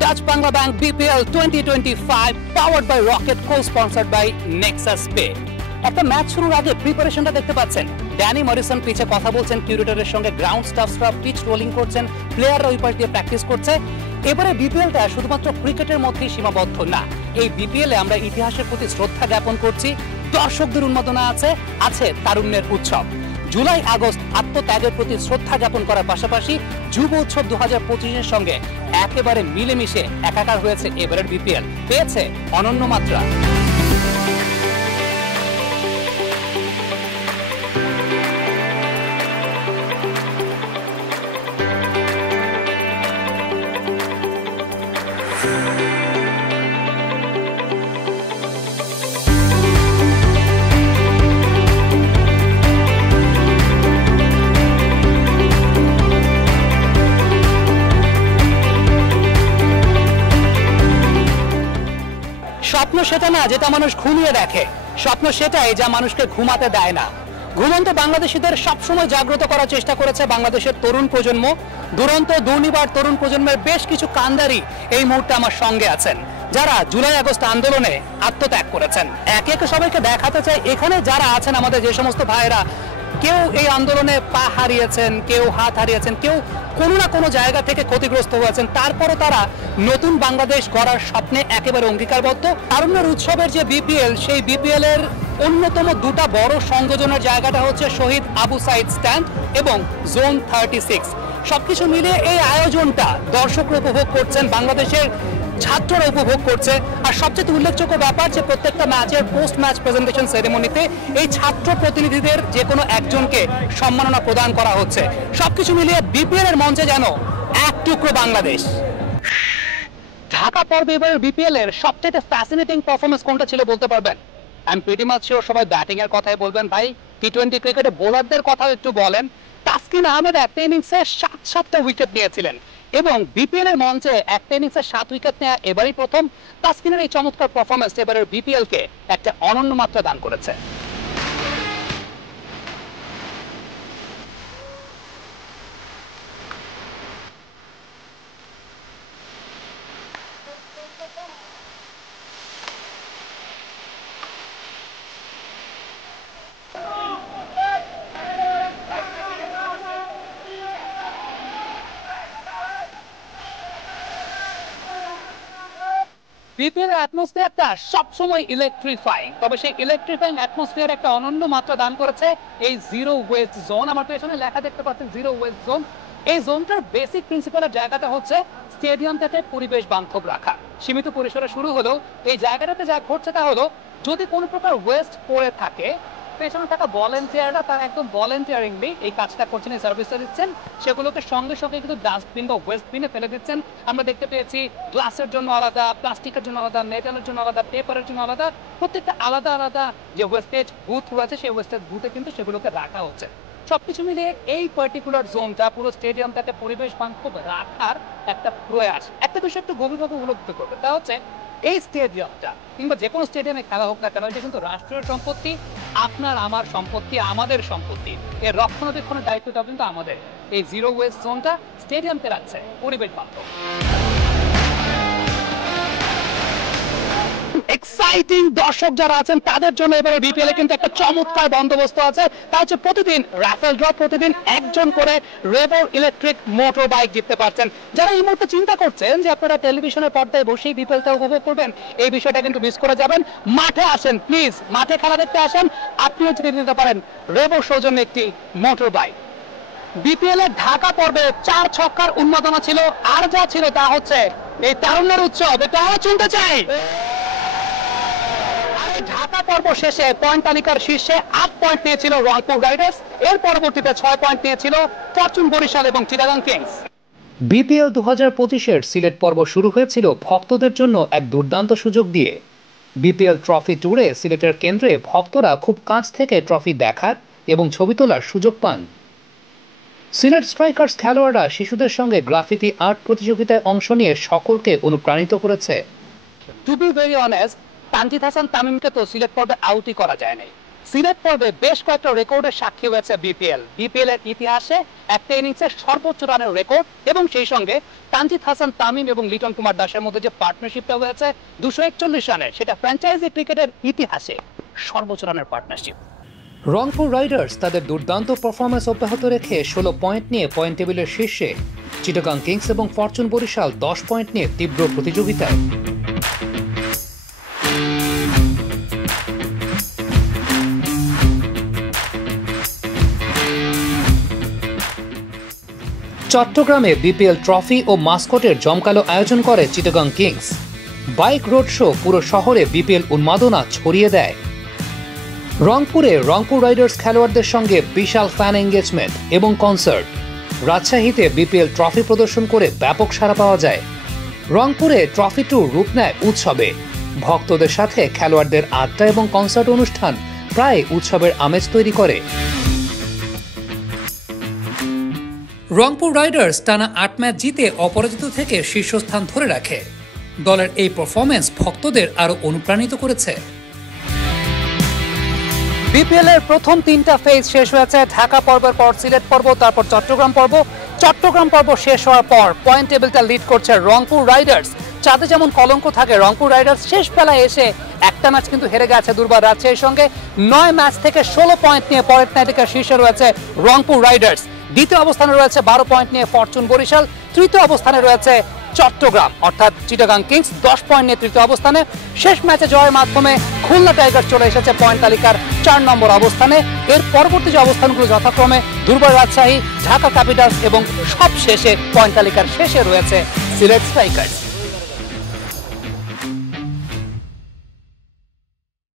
Dutch Bangla Bank BPL 2025 powered by Rocket, co-sponsored by Nexus Pay. একটা match শুরুর আগে প্রিপারেশনটা দেখতে পাচ্ছেন। ড্যানি মরিসন পিচে কথা বলছেন, কিউরেটরের সঙ্গে গ্রাউন্ড স্টাফরা পিচ রোলিং করছেন, প্লেয়াররা ওই পাশ দিয়ে প্র্যাকটিস করছে। এবারে বিপিএলটা শুধুমাত্র ক্রিকেটের মধ্যেই সীমাবদ্ধ না, এই বিপিএলে আমরা ইতিহাসের প্রতি শ্রদ্ধা জ্ঞাপন করছি, দর্শকদের উন্মাদনা আছে তারুণ্যের উৎসব। জুলাই আগস্ট আত্মত্যাগের প্রতি শ্রদ্ধা জ্ঞাপন করার পাশাপাশি যুব উৎসব 2025-এর সঙ্গে একেবারে মিলেমিশে একাকার হয়েছে এবারের বিপিএল, পেয়েছে অনন্য মাত্রা। স্বপ্ন সেটা না যেটা মানুষ ঘুমিয়ে দেখে, স্বপ্ন সেটাই যা মানুষকে ঘুমাতে দেয় না। ঘুমন্ত বাংলাদেশিদের সবসময় জাগ্রত করার চেষ্টা করেছে বাংলাদেশের তরুণ প্রজন্ম। দুরন্ত দুর্নিবার তরুণ প্রজন্মের বেশ কিছু কান্ডারি এই মুহূর্তে আমার সঙ্গে আছেন, যারা জুলাই আগস্ট আন্দোলনে আত্মত্যাগ করেছেন। একে একে সবাইকে দেখাতে চাই এখানে যারা আছেন আমাদের যে সমস্ত ভাইয়েরা, কেউ এই আন্দোলনে পা হারিয়েছেন, কেউ হাত হারিয়েছেন, কেউ কোনো না কোনো জায়গা থেকে ক্ষতিগ্রস্ত হয়েছেন, তারপরও তারা নতুন বাংলাদেশ গড়ার স্বপ্নে একেবারে অঙ্গীকারবদ্ধ। তারুণ্যের উৎসবের যে বিপিএল, সেই বিপিএল এর অন্যতম দুটা বড় সংযোজনের জায়গাটা হচ্ছে শহীদ আবু সাইদ স্ট্যান্ড এবং জোন 36। সবকিছু মিলিয়ে এই আয়োজনটা দর্শকরা উপভোগ করছেন, বাংলাদেশের ছাত্ররা উপভোগ করছে। আর সবচেয়ে উল্লেখযোগ্য ব্যাপার যে প্রত্যেকটা ম্যাচের পোস্ট ম্যাচ প্রেজেন্টেশন সেরেমনিতে এই ছাত্র প্রতিনিধিদের যে কোনো একজনকে সম্মাননা প্রদান করা হচ্ছে। সবকিছু মিলিয়ে বিপিএল এর মঞ্চে যেন এক টুকরো বাংলাদেশ। ঢাকা পর্বে এবারের বিপিএল এর সবচেয়ে ফ্যাসিনেটিং পারফরমেন্স কোনটা ছিল বলতে পারবেন? I am pretty much sure সবাই ব্যাটিং এর কথাই বলবেন। ভাই, টি-20 ক্রিকেটে বোলারদের কথাও একটু বলেন। তাসকিন আহমেদ একটা ইনিংসে 7টা উইকেট নিয়েছিলেন এবং বিপিএল এর মঞ্চে একটা ইনিংসে 7 উইকেট নেওয়া এবারই প্রথম। তাসকিনের এই চমৎকার পারফরমেন্স এবারের বিপিএল কে একটা অনন্য মাত্রা দান করেছে। বিপিএল এর অ্যাটমসফিয়ারটা সবসময় ইলেকট্রিফাইং, তবে সেই ইলেকট্রিফাইং অ্যাটমসফিয়ার একটা অনন্য মাত্রা দান করেছে এই জিরো ওয়েস্ট জোন। আমার পেছনে লেখা দেখতে পাচ্ছেন জিরো ওয়েস্ট জোন। এই জোনটার বেসিক প্রিন্সিপালের জায়গাটা হচ্ছে স্টেডিয়ামটাকে পরিবেশ বান্ধব রাখা। সীমিত পরিসরে শুরু হলেও এই জায়গাটাতে যা ঘটছে তা হলো, যদি কোনো প্রকার ওয়েস্ট পড়ে থাকে, পেছনে থাকা ভলেন্টিয়াররা তারা একদম ভলেন্টিয়ারিংলি এই কাজটা করছেন, এই সার্ভিসটা দিচ্ছেন, সেগুলোকে সঙ্গে সঙ্গে কিন্তু ডাস্টবিন বা ওয়েস্ট বিনে ফেলে দিচ্ছেন। আমরা দেখতে পেয়েছি গ্লাসের জন্য আলাদা, প্লাস্টিকের জন্য আলাদা, মেটালের জন্য আলাদা, পেপারের জন্য আলাদা, প্রত্যেকটা আলাদা আলাদা যে ওয়েস্টেজ বুথ রয়েছে সেই ওয়েস্টেজ বুথে কিন্তু সেগুলোকে রাখা হচ্ছে। সবকিছু মিলিয়ে এই পার্টিকুলার জোনটা পুরো স্টেডিয়ামটাকে পরিবেশ বান্ধব রাখার একটা প্রয়াস। একটা বিষয় একটু গভীরভাবে উপলব্ধি করবে, তা হচ্ছে এই স্টেডিয়ামটা কিংবা যে কোনো স্টেডিয়ামে খেলা হোক না কেন, এটা কিন্তু রাষ্ট্রীয় সম্পত্তি, আপনার আমার সম্পত্তি, আমাদের সম্পত্তি। এর রক্ষণাবেক্ষণের দায়িত্বটা কিন্তু আমাদের। এই জিরো ওয়েস্ট জোনটা স্টেডিয়ামকে রাখছে পরিবেশ বান্ধব। এক্সাইটিং দর্শক যারা আছেন তাদের জন্য এবারে বিপিএল এ কিন্তু একটা চমৎকার বন্দোবস্ত আছে। তা হচ্ছে প্রতিদিন রাফেল ড্র, প্রতিদিন একজন করে রেভো ইলেকট্রিক মোটর বাইক জিততে পারছেন। যারা এই মুহূর্তে চিন্তা করছেন যে আপনারা টেলিভিশনের পর্দায় বসেই বিপিএলটা উপভোগ করবেন, এই বিষয়টা কিন্তু মিস করে যাবেন। মাঠে আসেন প্লিজ, মাঠে খেলা দেখতে আসেন, আপনিও জিতে নিতে পারেন রেভো সৌজন্যে একটি মোটর বাইক। বিপিএল এর ঢাকা পর্বে 4 ছক্কার উন্মাদনা ছিল, আর যা ছিল তা হচ্ছে এই তারুণ্যের উৎসব। এটা শুনতে চাই। ঢাকা পর্ব শেষে পয়েন্ট তালিকার শীর্ষে 8 পয়েন্ট নিয়েছিল রংপুর রাইডার্স, এর পরবর্তীতে 6 পয়েন্ট নিয়েছিল ফরচুন বরিশাল এবং চিটাগাং কিংস। বিপিএল 2025-এর সিলেট পর্ব শুরু হয়েছিল ভক্তদের জন্য এক দুর্দান্ত সুযোগ দিয়ে। বিপিএল ট্রফি ট্যুরে সিলেটের কেন্দ্রে ভক্তরা খুব কাছ থেকে ট্রফি দেখার এবং ছবি তোলার সুযোগ পান। সিলেট স্ট্রাইকার্স খেলোয়াড়রা শিশুদের সঙ্গে গ্রাফিতি আর্ট প্রতিযোগিতায় অংশ নিয়ে সকলকে অনুপ্রাণিত করেছে। To be very honest, Tanzid Hasan তামিমকে তো সিলেট পর্বে আউটই করা যায় নাই। সিলেট পর্বে বেশ কয়েকটা রেকর্ডের সাক্ষী হয়েছে বিপিএল এর ইতিহাসে একটা ইনিংসের সর্বোচ্চ রানের রেকর্ড, এবং সেই সঙ্গে তানজিদ হাসান তামিম এবং লিটন কুমার দাসের মধ্যে যে পার্টনারশিপটা হয়েছে 241 রানের, সেটা ফ্র্যাঞ্চাইজি ক্রিকেটের ইতিহাসে সর্বোচ্চ রানের পার্টনারশিপ। রংপুর রাইডার্স তাদের দুর্দান্ত পারফরম্যান্স অব্যাহত রেখে 16 পয়েন্ট নিয়ে পয়েন্ট টেবিলের শীর্ষে। চিটাগাং কিংস এবং ফরচুন বরিশাল 10 পয়েন্ট নিয়ে তীব্র প্রতিযোগিতায়। চট্টগ্রামে বিপিএল ট্রফি ও মাস্কটের জমকালো আয়োজন করে Chittagong Kings. Bike road show পুরো শহরে বিপিএল উন্মাদনা ছড়িয়ে দেয়। রংপুরে রংপুর রাইডার্স খেলোয়াড়দের সঙ্গে বিশাল ফ্যান এঙ্গেজমেন্ট এবং কনসার্ট। রাজশাহীতে বিপিএল ট্রফি প্রদর্শন করে ব্যাপক সাড়া পাওয়া যায়। রংপুরে ট্রফি ট্যুর রূপ নেয় উৎসবে। ভক্তদের সাথে খেলোয়াড়দের আড্ডা এবং কনসার্ট অনুষ্ঠান প্রায় উৎসবের আমেজ তৈরি করে। রংপুর রাইডার্স টানা 8 ম্যাচ জিতে অপরাজিত থেকে শীর্ষস্থান ধরে রাখে। দলের এই পারফরম্যান্স ভক্তদের আরো অনুপ্রাণিত করেছে। বিপিএল এর প্রথম 3টা ফেজ শেষ হয়েছে। ঢাকা পর্বের পর সিলেট পর্ব, তারপর চট্টগ্রাম পর্ব। চট্টগ্রাম পর্ব শেষ হওয়ার পর পয়েন্ট টেবিলটা লিড করছে রংপুর রাইডার্স। চাঁদে যেমন কলঙ্ক থাকে, রংপুর রাইডার্স শেষ বেলায় এসে একটা ম্যাচ কিন্তু হেরে গেছে দুর্বার রাজশাহীর সঙ্গে। 9 ম্যাচ থেকে 16 পয়েন্ট নিয়ে পয়েন্ট তালিকার শীর্ষে রয়েছে রংপুর রাইডার্স। দ্বিতীয় অবস্থানে রয়েছে 12 পয়েন্ট নিয়ে ফরচুন বরিশাল। তৃতীয় অবস্থানে রয়েছে চট্টগ্রাম অর্থাৎ চিটাগাং কিংস 10 পয়েন্ট নিয়ে তৃতীয় অবস্থানে। শেষ ম্যাচে জয়ের মাধ্যমে খুলনা টাইগার্স চলে এসেছে পয়েন্ট তালিকার 4 নম্বর অবস্থানে। এর পরবর্তী যে অবস্থানগুলো যথাক্রমে দুর্বার রাজশাহী, ঢাকা ক্যাপিটালস এবং সব শেষে পয়েন্ট তালিকার শেষে রয়েছে সিলেট স্ট্রাইকার্স।